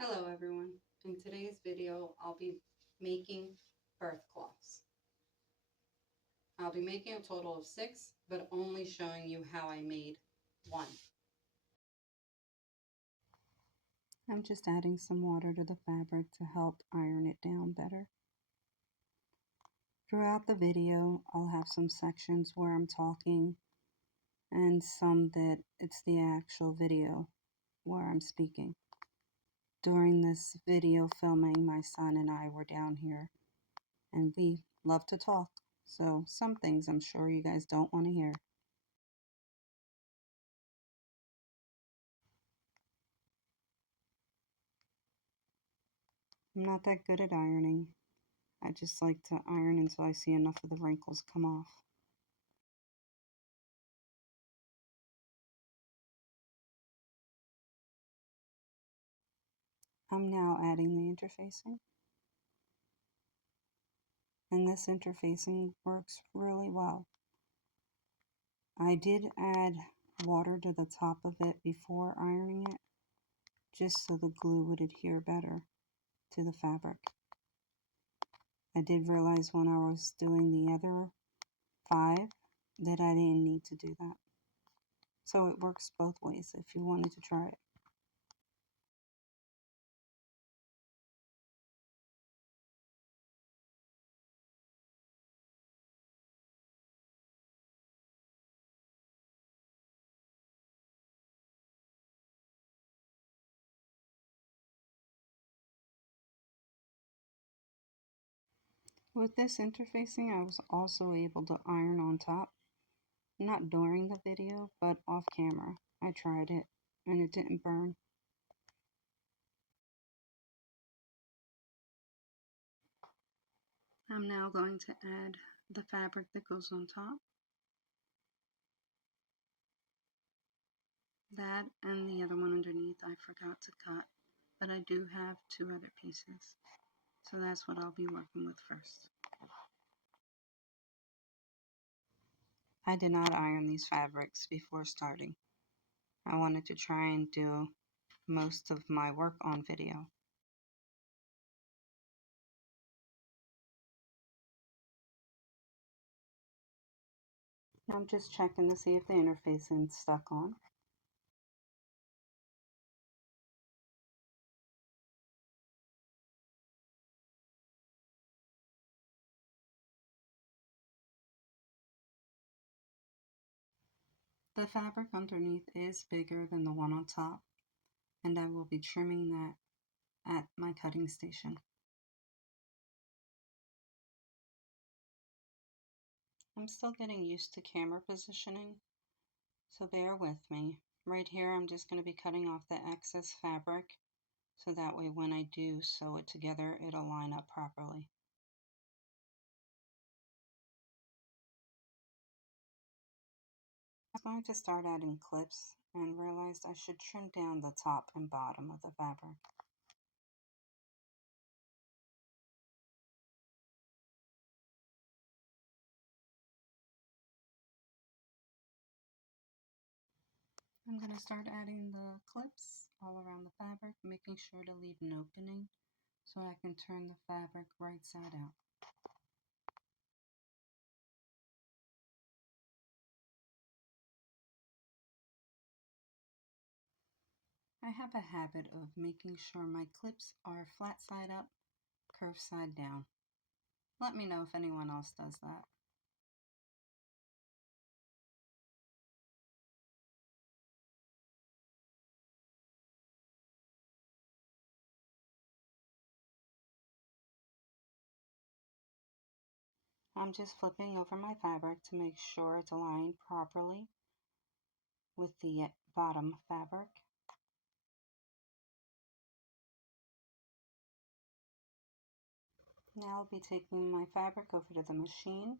Hello everyone. In today's video, I'll be making birth cloths. I'll be making a total of 6, but only showing you how I made one. I'm just adding some water to the fabric to help iron it down better. Throughout the video, I'll have some sections where I'm talking and some that it's the actual video where I'm speaking. During this video filming, my son and I were down here and we love to talk. So some things I'm sure you guys don't want to hear. I'm not that good at ironing. I just like to iron until I see enough of the wrinkles come off. I'm now adding the interfacing. And this interfacing works really well. I did add water to the top of it before ironing it, just so the glue would adhere better to the fabric. I did realize when I was doing the other 5 that I didn't need to do that. So it works both ways if you wanted to try it. With this interfacing, I was also able to iron on top. Not during the video, but off camera. I tried it, and it didn't burn. I'm now going to add the fabric that goes on top. That and the other one underneath I forgot to cut, but I do have 2 other pieces. So that's what I'll be working with first. I did not iron these fabrics before starting. I wanted to try and do most of my work on video. I'm just checking to see if the interfacing stuck on. The fabric underneath is bigger than the one on top, and I will be trimming that at my cutting station. I'm still getting used to camera positioning, so bear with me. Right here I'm just going to be cutting off the excess fabric, so that way when I do sew it together it'll line up properly. I was going to start adding clips and realized I should trim down the top and bottom of the fabric. I'm going to start adding the clips all around the fabric, making sure to leave an opening so I can turn the fabric right side out. I have a habit of making sure my clips are flat side up, curved side down. Let me know if anyone else does that. I'm just flipping over my fabric to make sure it's aligned properly with the bottom fabric. Now I'll be taking my fabric over to the machine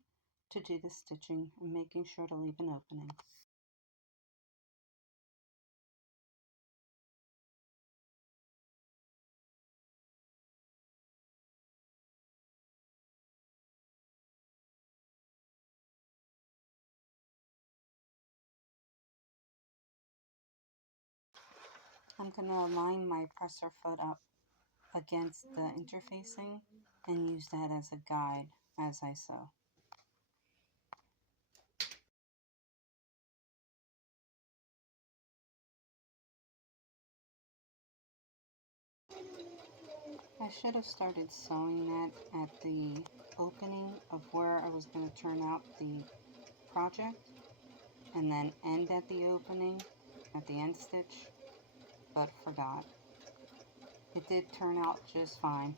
to do the stitching and making sure to leave an opening. I'm going to line my presser foot up against the interfacing and use that as a guide as I sew. I should have started sewing that at the opening of where I was going to turn out the project and then end at the opening at the end stitch, but forgot. It did turn out just fine.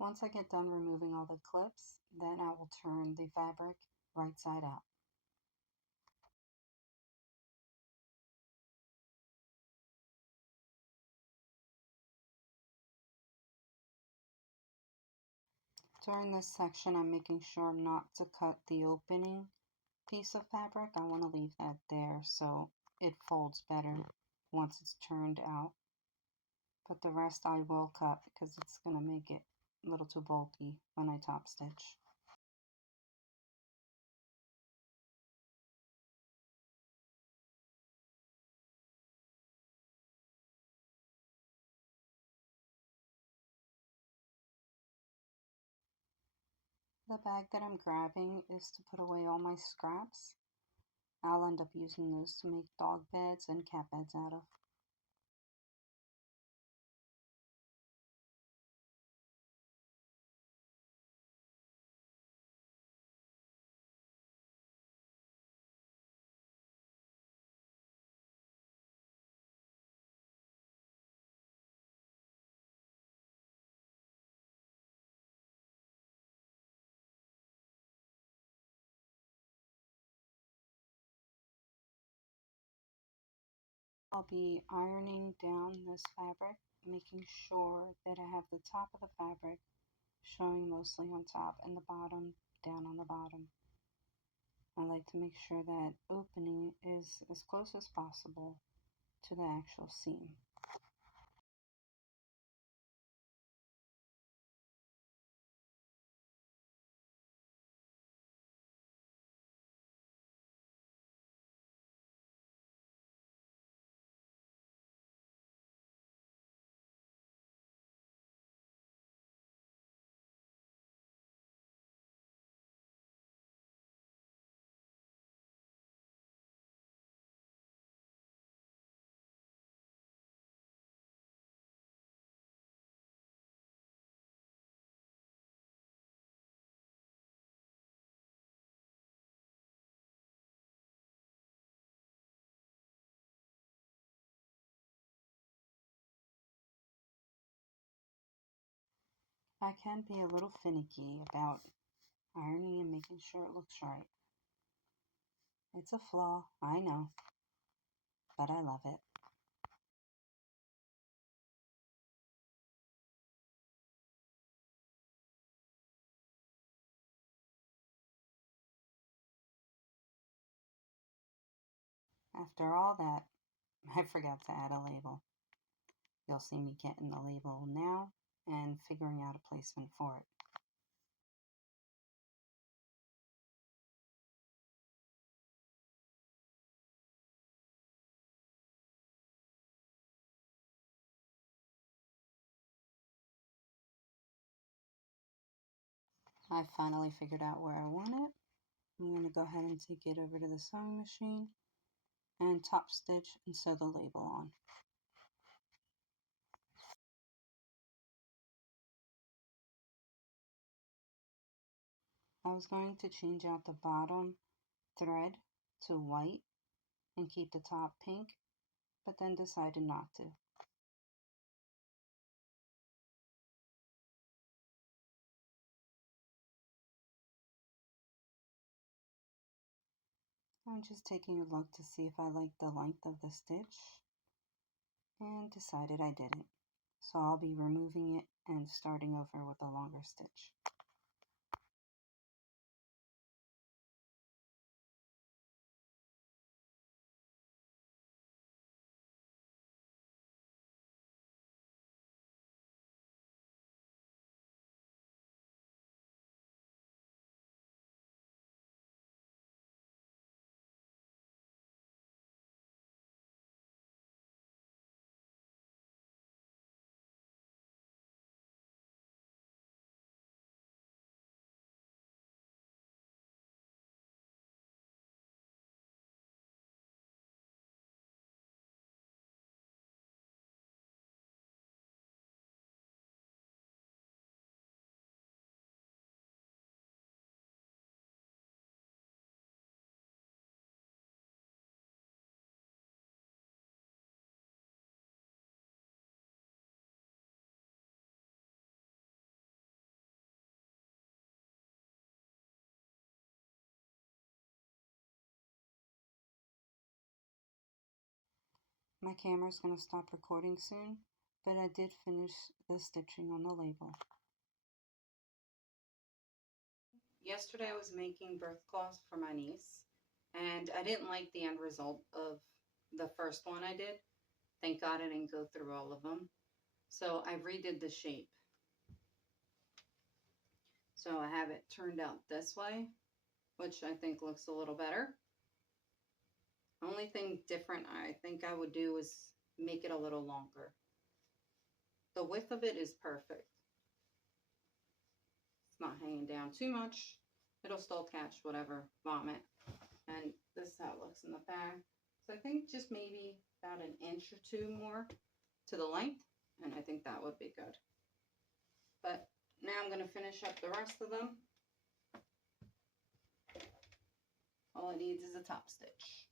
Once I get done removing all the clips, then I will turn the fabric right side out. During this section, I'm making sure not to cut the opening piece of fabric. I want to leave that there so it folds better once it's turned out. But the rest I will cut because it's going to make it a little too bulky when I top stitch. The bag that I'm grabbing is to put away all my scraps. I'll end up using those to make dog beds and cat beds out of. I'll be ironing down this fabric, making sure that I have the top of the fabric showing mostly on top and the bottom down on the bottom. I like to make sure that opening is as close as possible to the actual seam. I can be a little finicky about ironing and making sure it looks right. It's a flaw, I know, but I love it. After all that, I forgot to add a label. You'll see me getting the label now and figuring out a placement for it. I finally figured out where I want it. I'm going to go ahead and take it over to the sewing machine and top stitch and sew the label on. I was going to change out the bottom thread to white and keep the top pink, but then decided not to. I'm just taking a look to see if I like the length of the stitch and decided I didn't. So I'll be removing it and starting over with a longer stitch. My camera's going to stop recording soon, but I did finish the stitching on the label. Yesterday I was making birth cloths for my niece, and I didn't like the end result of the first one I did. Thank God I didn't go through all of them. So I redid the shape. So I have it turned out this way, which I think looks a little better. Only thing different I think I would do is make it a little longer. The width of it is perfect. It's not hanging down too much. It'll still catch whatever vomit. And this is how it looks in the back. So I think just maybe about an inch or two more to the length, and I think that would be good. But now I'm going to finish up the rest of them. All it needs is a top stitch.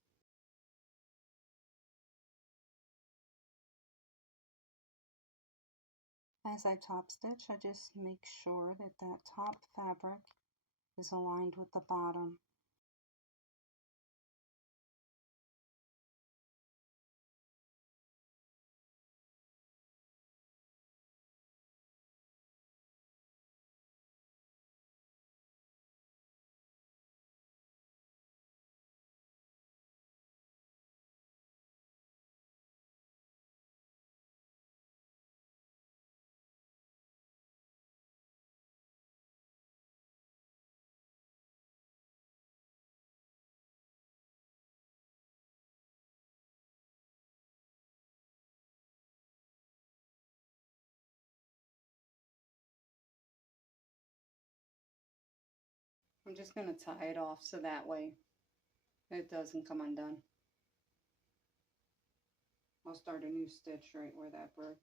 As I top stitch, I just make sure that that top fabric is aligned with the bottom. I'm just going to tie it off so that way it doesn't come undone. I'll start a new stitch right where that broke.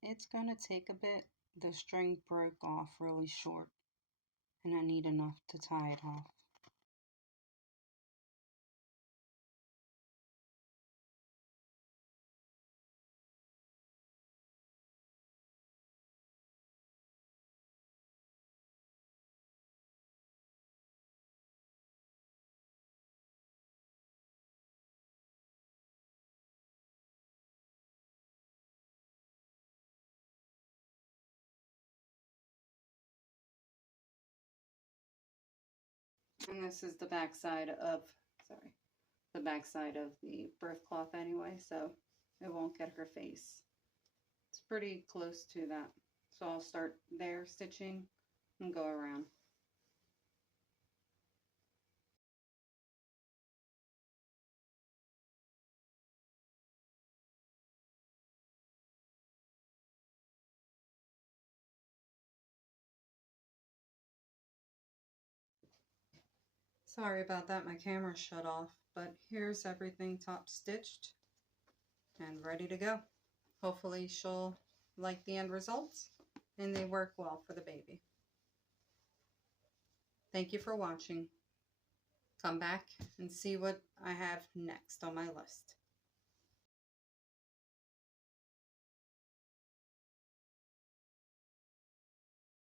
It's going to take a bit. The string broke off really short, and I need enough to tie it off. And this is the back side of, the back side of the birth cloth anyway, so it won't get her face. It's pretty close to that. So I'll start there stitching and go around. Sorry about that, my camera shut off, but here's everything top stitched and ready to go. Hopefully she'll like the end results and they work well for the baby. Thank you for watching. Come back and see what I have next on my list.